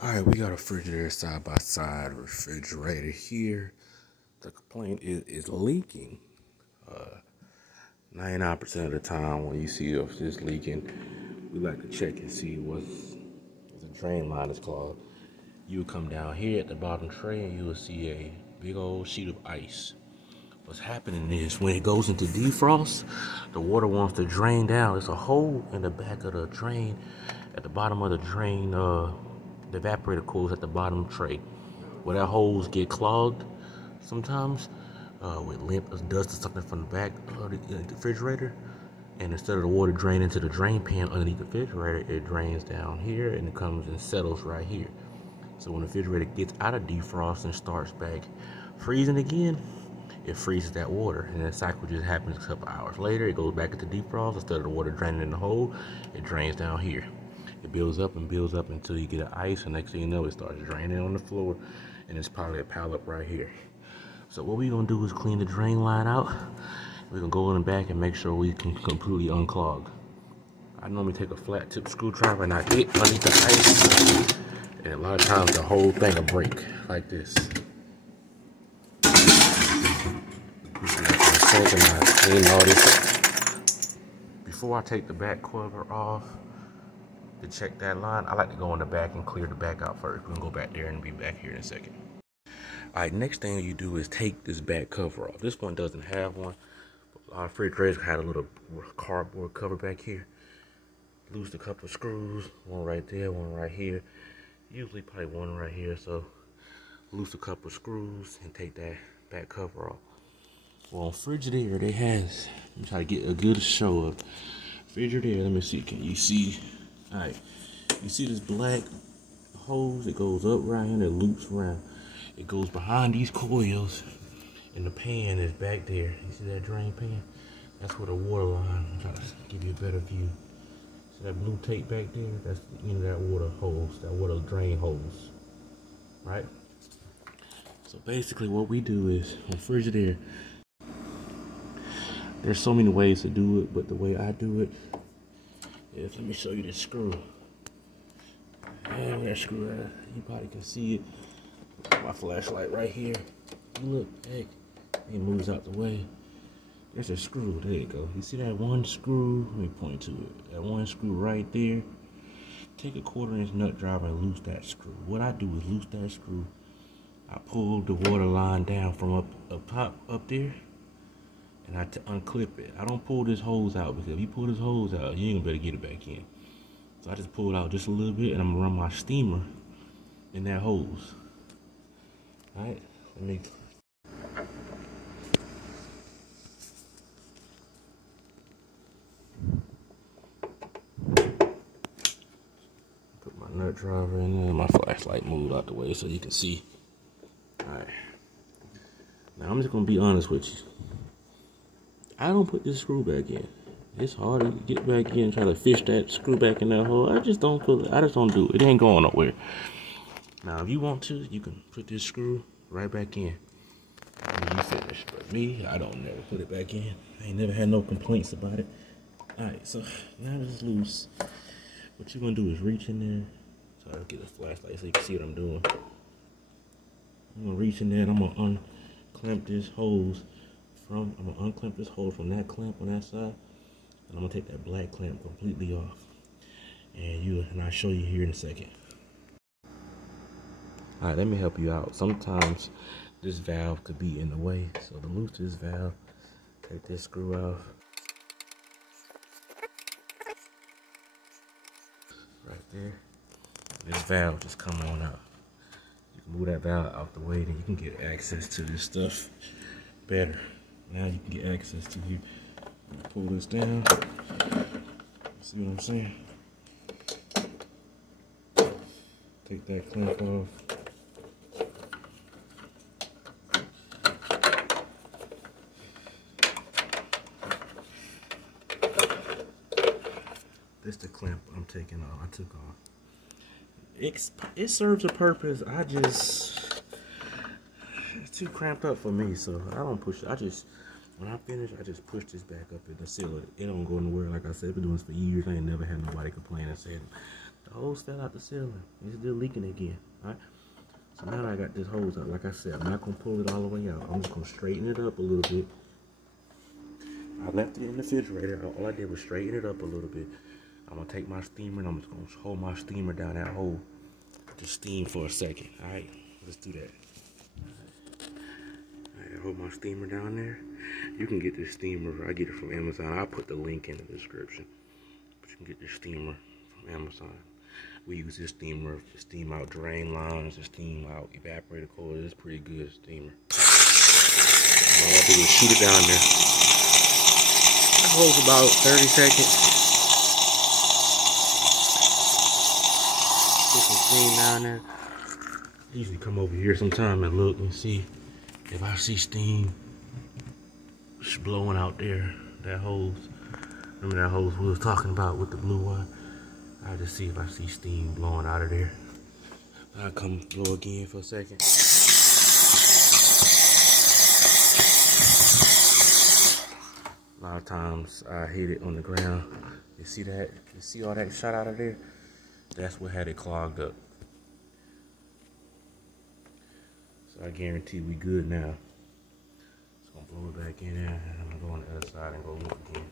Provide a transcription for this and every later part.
Alright, we got a Frigidaire side-by-side refrigerator here. The complaint is it's leaking. 99% of the time when you see this leaking, we like to check and see if the drain line is clogged. You will come down here at the bottom tray and you will see a big old sheet of ice. What's happening is when it goes into defrost, the water wants to drain down. There's a hole in the back of the drain, at the bottom of the drain, the evaporator coils at the bottom tray. Where that holes get clogged sometimes with lint or dust or something from the back of the refrigerator. And instead of the water draining into the drain pan underneath the refrigerator, it drains down here and it comes and settles right here. So when the refrigerator gets out of defrost and starts back freezing again, it freezes that water, and that cycle just happens a couple hours later. It goes back into defrost. Instead of the water draining in the hole, it drains down here. It builds up and builds up until you get an ice, and next thing you know, it starts draining on the floor, and it's probably a pile up right here. So what we're gonna do is clean the drain line out. We're gonna go in the back and make sure we can completely unclog. I normally take a flat tip screwdriver and I hit underneath the ice, and a lot of times the whole thing will break like this. Before I take the back cover off to check that line, I like to go in the back and clear the back out first. We're gonna go back there and be back here in a second. Alright, next thing you do is take this back cover off. This one doesn't have one. A lot of refrigerators had a little cardboard cover back here. Loose a couple of screws, one right there, one right here. Usually probably one right here, so loose a couple of screws and take that back cover off. Well, on Frigidaire, they has, let me try to get a good show of Frigidaire. Let me see, can you see? All right, you see this black hose? It goes up right here and it loops around. It goes behind these coils, and the pan is back there. You see that drain pan? That's where the water line, I'm trying to give you a better view. See that blue tape back there? That's the end of that water hose, that water drain hose, right? So basically what we do is, on Frigidaire, there's so many ways to do it, but the way I do it is, let me show you this screw. And that screw, you probably can see it. My flashlight right here. Look, heck, it moves out the way. There's a screw, there you go. You see that one screw? Let me point to it. That one screw right there. Take a 1/4-inch nut driver and loose that screw. What I do is loose that screw. I pull the water line down from up top, up there, and I unclip it. I don't pull this hose out, because if you pull this hose out, you ain't gonna better get it back in. So I just pull it out just a little bit, and I'm gonna run my steamer in that hose. All right, let me. Put my nut driver in there. My flashlight moved out the way so you can see. All right. Now I'm just gonna be honest with you. I don't put this screw back in. It's hard to get back in, try to fish that screw back in that hole. I just don't do it. It ain't going nowhere. Now, if you want to, you can put this screw right back in when you finish. But me, I don't never put it back in. I ain't never had no complaints about it. Alright, so now this is loose. What you're gonna do is reach in there. So I'll get a flashlight so you can see what I'm doing. I'm gonna reach in there and I'm gonna unclamp this hose from that clamp on that side. And I'm gonna take that black clamp completely off. And I'll show you here in a second. Alright, let me help you out. Sometimes this valve could be in the way. So to loose this valve, take this screw off. Right there. This valve just come on out. You can move that valve out the way, then you can get access to this stuff better. Now you can get access to here. Pull this down. See what I'm saying? Take that clamp off. This the clamp I'm taking off. I took off. It serves a purpose. It's too cramped up for me, so I don't push it. When I finish, I just push this back up and seal it. It don't go nowhere. Like I said, I've been doing this for years. I ain't never had nobody complain and say The hose fell out the ceiling. It's still leaking again. All right. So now I got this hose out. Like I said, I'm not gonna pull it all the way out. I'm just gonna straighten it up a little bit. I left it in the refrigerator. All I did was straighten it up a little bit. I'm gonna take my steamer and I'm just gonna hold my steamer down that hole to steam for a second. All right, let's do that. All right, hold my steamer down there. You can get this steamer. I get it from Amazon. I'll put the link in the description. But you can get this steamer from Amazon. We use this steamer to steam out drain lines, to steam out evaporator coils. It's pretty good steamer. All I do is shoot it down there. It holds about 30 seconds. Put some steam down there. I usually come over here sometime and look and see if I see steam blowing out there. That hose. Remember that hose we was talking about with the blue one? I'll just see if I see steam blowing out of there. I'll come blow again for a second. A lot of times I hit it on the ground. You see that? You see all that shot out of there? That's what had it clogged up. So I guarantee we good now. Just gonna blow it back in there and I'm gonna go on the other side and go look again.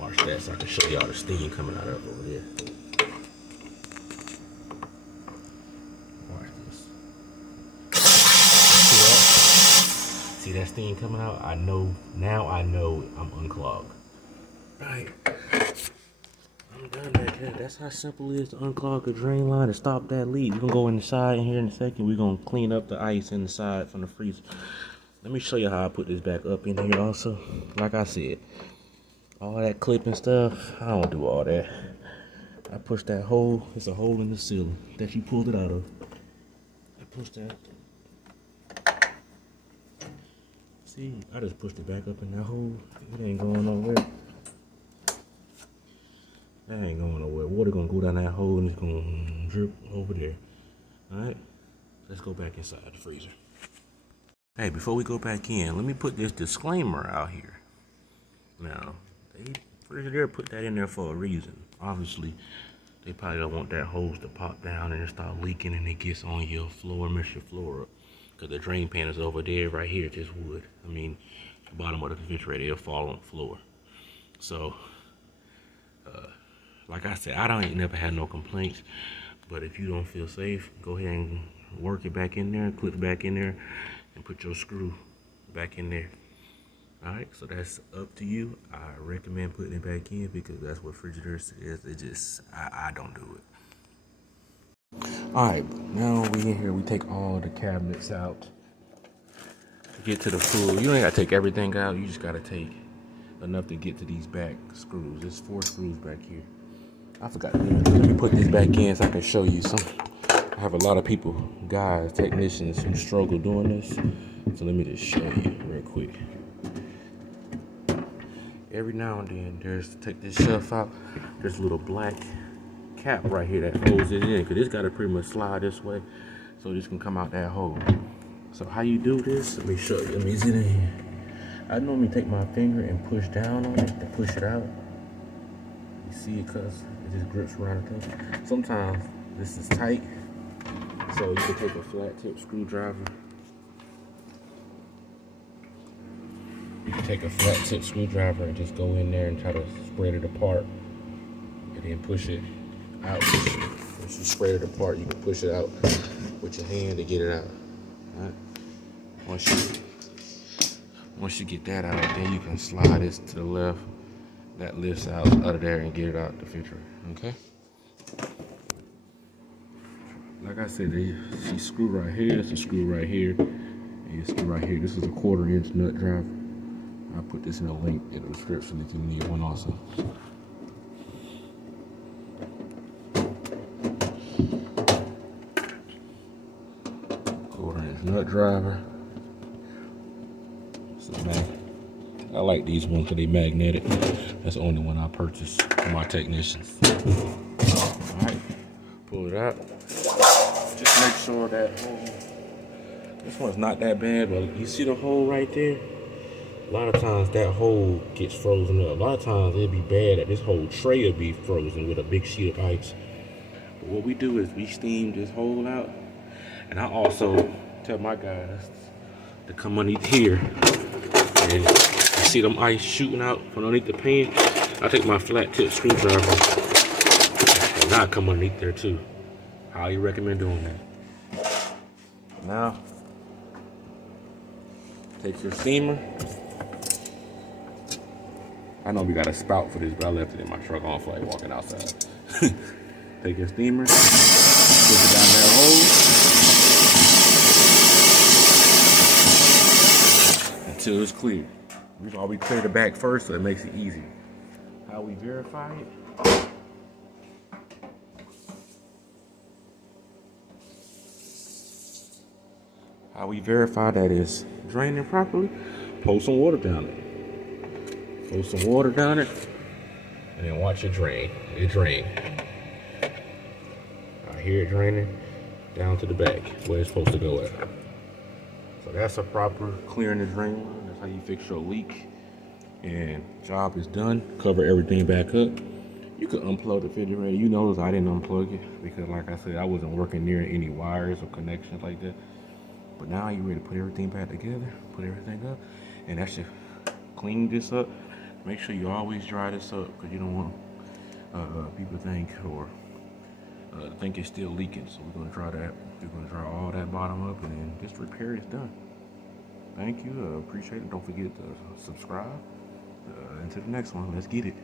Watch that so I can show y'all the steam coming out of over there. Watch this. See that? See that steam coming out? I know, now I know I'm unclogged. Right. I'm done back here. That's how simple it is to unclog a drain line and stop that leak. We're gonna go inside in here in a second. We're gonna clean up the ice inside from the freezer. Let me show you how I put this back up in here also. Like I said, all that clipping stuff, I don't do all that. I push that hole. It's a hole in the ceiling that you pulled it out of. I pushed that. See, I just pushed it back up in that hole. It ain't going nowhere. That ain't going nowhere. Water gonna go down that hole and it's gonna drip over there. Alright, let's go back inside the freezer. Hey, before we go back in, let me put this disclaimer out here. Now, Frigidaire put that in there for a reason. Obviously, they probably don't want that hose to pop down and start leaking and it gets on your floor, mess your floor up. Because the drain pan is over there, right here, just wood. I mean, the bottom of the refrigerator, it'll fall on the floor. So, like I said, I ain't never had no complaints. But if you don't feel safe, go ahead and work it back in there, clip it back in there, and put your screw back in there. Alright, so that's up to you. I recommend putting it back in because that's what Frigidaire says. It just, I don't do it. Alright, now we in here, we take all the cabinets out to get to the full. You don't gotta take everything out, you just gotta take enough to get to these back screws. There's 4 screws back here. I forgot, let me put this back in so I can show you some. I have a lot of people, guys, technicians who struggle doing this. So let me just show you real quick. Every now and then, there's, take this shelf out, there's a little black cap right here that holds it in, because it's got to pretty much slide this way, so this can come out that hole. So how you do this, let me show you. Let me sit in here. I normally take my finger and push down on it to push it out. You see it, cuz it just grips right at there. Sometimes this is tight, so you can take a flat tip screwdriver. You can take a flat tip screwdriver and just go in there and try to spread it apart, and then push it out. Once you spread it apart, you can push it out with your hand to get it out. All right. Once you get that out, then you can slide this to the left. That lifts out of there and get it out the refrigerator. Okay. Like I said, she screw right here. It's a screw right here. And you screw right here. This is a 1/4 inch nut driver. I'll put this in a link in the description if you need one also. 1/4 inch nut driver. I like these ones because they magnetic. That's the only one I purchased for my technicians. Alright, pull it out. Just make sure that This one's not that bad, but you see the hole right there? A lot of times that hole gets frozen up. A lot of times it'll be bad that this whole tray will be frozen with a big sheet of ice. But what we do is we steam this hole out. And I also tell my guys to come underneath here. And you see them ice shooting out from underneath the pan? I take my flat tip screwdriver and I come underneath there too. Highly recommend doing that. Now, take your steamer. I know we got a spout for this, but I left it in my truck. I don't feel like walking outside. Take your steamer, put it down that hole until it's clear. We always clear the back first, so it makes it easy. How we verify it? How we verify that it's draining properly? Pour some water down it. Pour some water down it, and then watch it drain. It drain. I hear it draining down to the back where it's supposed to go at. So that's a proper clearing the drain line. That's how you fix your leak. And job is done. Cover everything back up. You could unplug the refrigerator. You notice I didn't unplug it because, like I said, I wasn't working near any wires or connections like that. But now you're ready to put everything back together, put everything up, and that should clean this up. Make sure you always dry this up because you don't want people think or think it's still leaking. So we're gonna dry that. We're gonna dry all that bottom up, and then this repair is done. Thank you. Appreciate it. Don't forget to subscribe. Until the next one, let's get it.